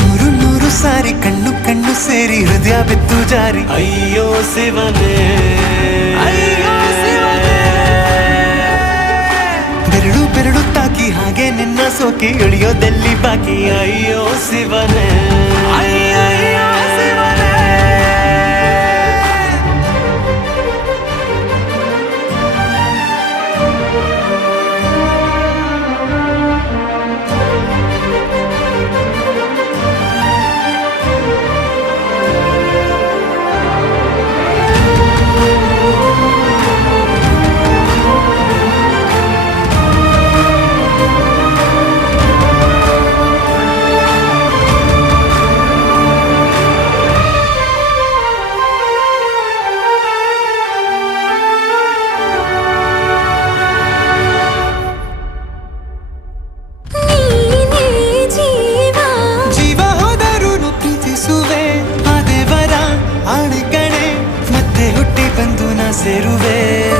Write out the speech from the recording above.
ನೂರು ನೂರು ಸಾರಿ ಕಣ್ಣು ಕಣ್ಣು ಸೇರಿ ಹೃದಯ ಬಿತ್ತು ಜಾರಿ. ಅಯ್ಯೋ ಶಿವನೇ, ಅಯ್ಯೋ ಶಿವನೇ. ಬೆರಳು ಬೆರಳು ತಾಕಿ ಹಾಗೆ ನಿನ್ನ ಸೋಕಿ ಇಳಿಯೋದೆಲ್ಲಿ ಬಾಕಿ. ಅಯ್ಯೋ ಶಿವನೇ, ಅಯ್ಯಯ್ಯೋ ಶಿವನೇ. ಸೇರುವೆ.